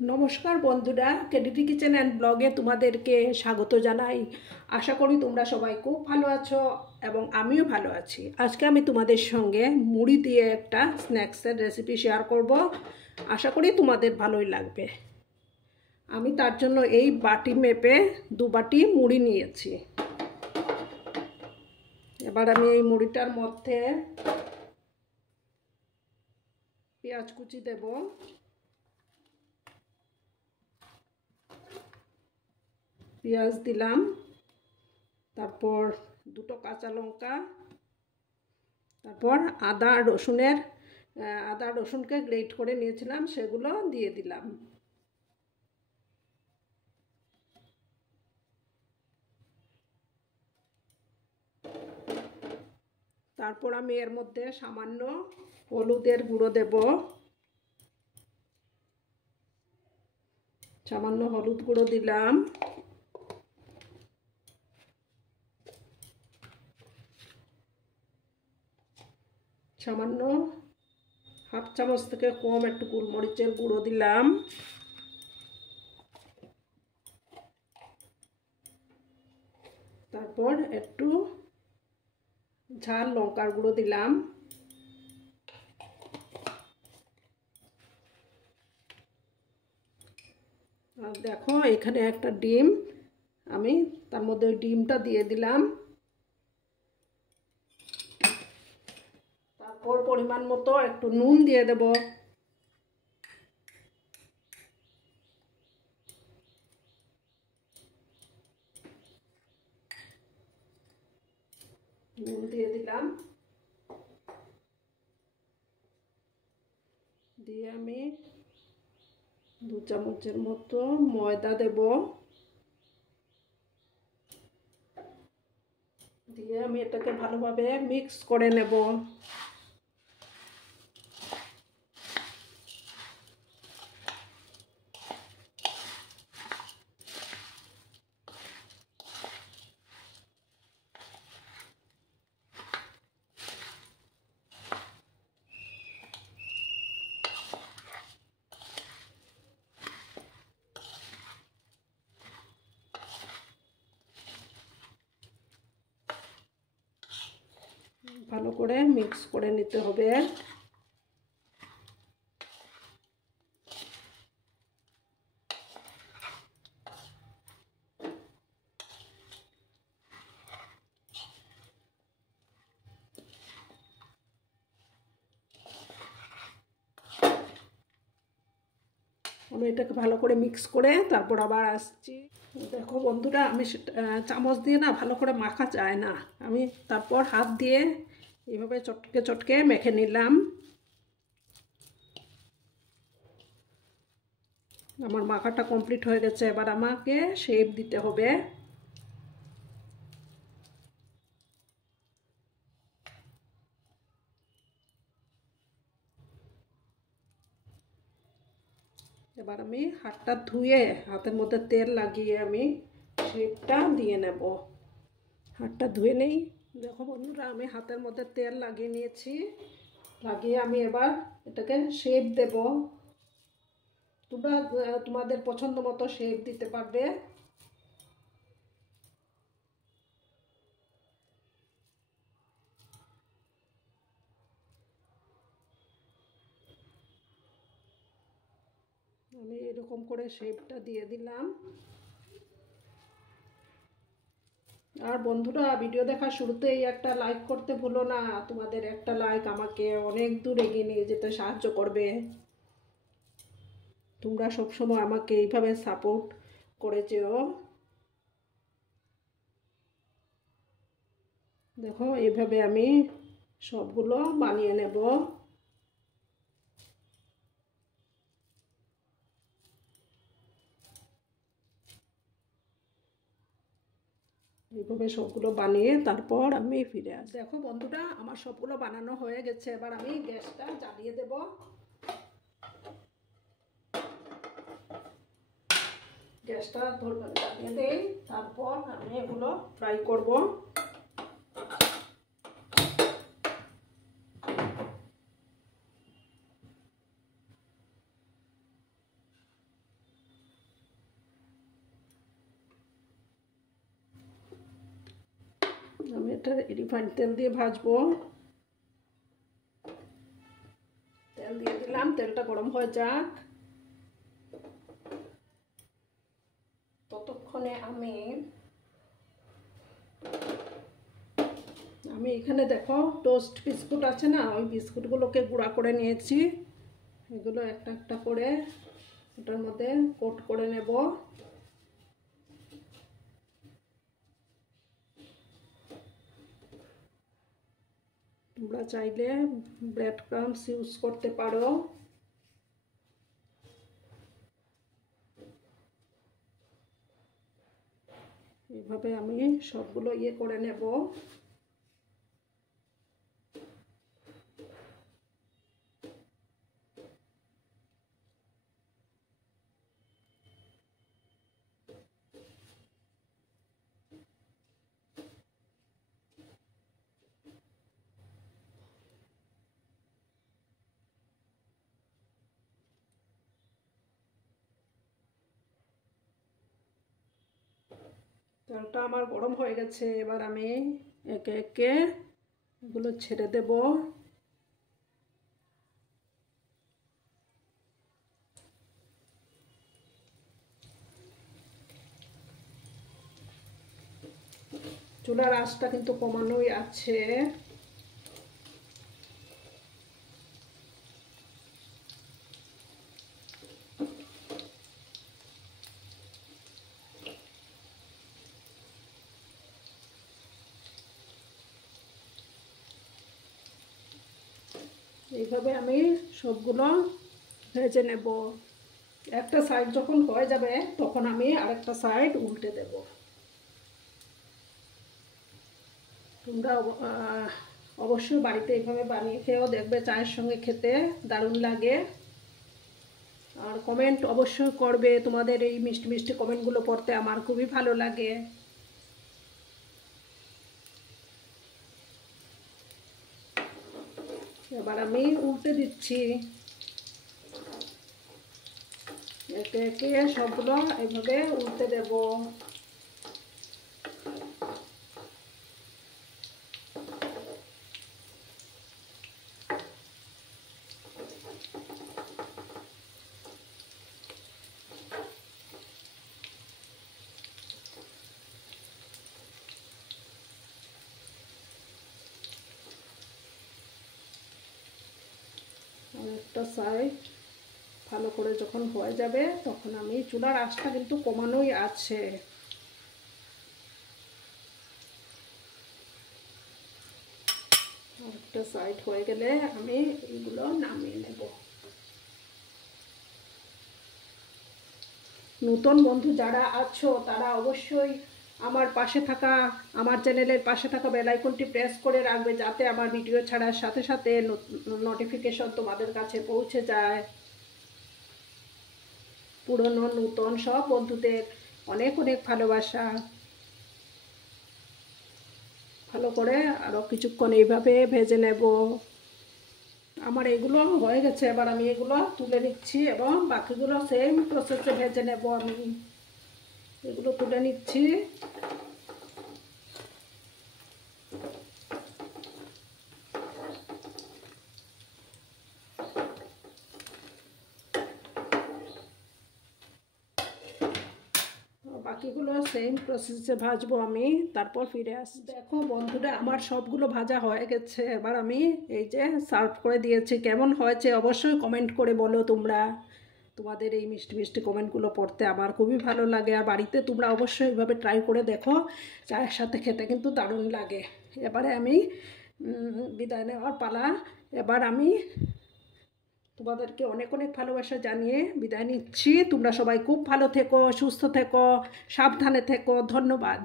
নমস্কার বন্ধুরা, কেডিটি kitchen and ব্লগে তোমাদেরকে স্বাগত জানাই। আশা করি তোমরা সবাই খুব ভালো আছো এবং আমিও ভালো আছি। আজকে আমি তোমাদের সঙ্গে মুড়ি দিয়ে একটা স্ন্যাক্সের রেসিপি শেয়ার করব। আশা করি তোমাদের ভালোই লাগবে। আমি তার জন্য এই বাটি মেপে 2 বাটি মুড়ি নিয়েছি। এবার আমি এই মুড়িটার মধ্যে পেঁয়াজ কুচি দেব, পেঁয়াজ দিলাম, তারপর 2টো কাঁচা লঙ্কা, তারপর আদা রসুনকে গ্রেট করে নিয়েছিলাম, সেগুলো দিয়ে দিলাম। তারপর আমি এর মধ্যে সামান্য হলুদের গুঁড়ো দেব, সামান্য হলুদ গুঁড়ো দিলাম, সামান্য হাফ চামচ থেকে কম একটু গোলমরিচের গুঁড়ো দিলাম, তারপর একটু ঝাল লঙ্কার গুঁড়ো দিলাম, আর দেখো এখানে একটা ডিম, আমি তার মধ্যে ওই ডিমটা দিয়ে দিলাম। তারপর পরিমাণ মতো একটু নুন দিয়ে দেব, নুন দিয়ে দিলাম, দিয়ে আমি 2 চামচের মতো ময়দা দেব, দিয়ে আমি এটাকে ভালোভাবে মিক্স করে নেব। ভালো করে মিক্স করে নিতে হবে। আমি এটাকে ভালো করে মিক্স করে তারপর আবার আসছি। দেখো বন্ধুরা, আমি চামচ দিয়ে না ভালো করে মাখা যায় না, আমি তারপর হাত দিয়ে এইভাবে চটকে চটকে মেখে নিলাম। আমার মাখাটা কমপ্লিট হয়ে গেছে, এবার আমাকে শেপ দিতে হবে। এবার আমি হাতটা ধুয়ে হাতের মধ্যে তেল লাগিয়ে আমি শেপটা দিয়ে নেব। হাতটা ধুয়ে নেই। দেখো বন্ধুরা, আমি হাতের মধ্যে তেল লাগিয়ে নিয়েছি, লাগিয়ে আমি এবার এটাকে শেপ দেব। তোমরা তোমাদের পছন্দ মতো শেপ দিতে পারবে। আমি এরকম করে শেপটা দিয়ে দিলাম। আর বন্ধুরা, ভিডিও দেখার শুরুতেই একটা লাইক করতে ভুলো না। তোমাদের একটা লাইক আমাকে অনেক দূর এগিয়ে নিয়ে যেতে সাহায্য করবে। তোমরা সবসময় আমাকে এইভাবে সাপোর্ট করে যেও। দেখো এইভাবে আমি সবগুলো বানিয়ে নেব। এইভাবে সবগুলো বানিয়ে তারপর আমি ফিরে আসি। দেখো বন্ধুরা, আমার সবগুলো বানানো হয়ে গেছে। এবার আমি গ্যাসটা জ্বালিয়ে দেব। গ্যাসটা জ্বালিয়ে দেই, তারপর আমি এগুলো ফ্রাই করব। এটা রিফাইন্ড তেল দিয়ে ভাজবো। তেল দিয়ে দিলাম, তেলটা গরম হয়ে যাক। ততক্ষণে আমি এখানে দেখো টোস্ট বিস্কুট আছে না, ওই বিস্কুটগুলোকে গুঁড়া করে নিয়েছি। এগুলো একটা একটা করে ওটার মধ্যে কোট করে নেব। তোমরা চাইলে ব্রেড ক্রাম্বস ইউজ করতে পারো। এইভাবে আমি সবগুলো করে নেব। তেলটা আমার গরম হয়ে গেছে, এবার আমি একে একে এগুলো ছেড়ে দেব। চুলার আঁচটা কিন্তু কমানোই আছে। এইভাবে আমি সবগুলো ভেজে নেব। একটা সাইড যখন হয়ে যাবে তখন আমি আরেকটা সাইড উল্টে দেব। তোমরা অবশ্যই বাড়িতে এইভাবে বানিয়ে খেয়েও দেখবে, চায়ের সঙ্গে খেতে দারুণ লাগে। আর কমেন্ট অবশ্যই করবে, তোমাদের এই মিষ্টি মিষ্টি কমেন্টগুলো পড়তে আমার খুবই ভালো লাগে। এবার আমি উল্টে দিচ্ছি, একে একে সবগুলো এইভাবে উল্টে দেব। একটা সাইড ভালো করে যখন হয়ে যাবে তখন আমি চুলার আঁচটা কিন্তু কমানোই আছে। একটা সাইড হয়ে গেলে আমি এগুলো নামিয়ে নেব। নতুন বন্ধু যারা আছো তারা অবশ্যই আমার পাশে থাকা, আমার চ্যানেলের পাশে থাকা বেল আইকনটি প্রেস করে রাখবে, যাতে আমার ভিডিও ছাড়ার সাথে সাথে নোটিফিকেশন তোমাদের কাছে পৌঁছে যায়। পুরনো নতুন সব বন্ধুদের অনেক অনেক ভালোবাসা। ভালো করে আরও কিছুক্ষণ এইভাবে ভেজে নেব। আমার এগুলো হয়ে গেছে, এবার আমি এগুলো তুলে নিচ্ছি এবং বাকিগুলো সেম প্রসেসে ভেজে নেব। আমি এগুলো তুলে নিচ্ছি। বাকিগুলো সেম প্রসেসে ভাজবো আমি, তারপর ফিরে আসছি। দেখো বন্ধুরা, আমার সবগুলো ভাজা হয়ে গেছে। এবার আমি এই যে সার্ভ করে দিয়েছি। কেমন হয়েছে অবশ্যই কমেন্ট করে বলো তোমরা। তোমাদের এই মিষ্টি মিষ্টি কমেন্টগুলো পড়তে আমার খুবই ভালো লাগে। আর বাড়িতে তোমরা অবশ্যই এইভাবে ট্রাই করে দেখো, চায়ের সাথে খেতে কিন্তু দারুণ লাগে। এবারে আমি বিদায় নেওয়ার পালা। এবার আমি তোমাদেরকে অনেক অনেক ভালোবাসা জানিয়ে বিদায় নিচ্ছি। তোমরা সবাই খুব ভালো থেকো, সুস্থ থেকো, সাবধানে থেকো। ধন্যবাদ।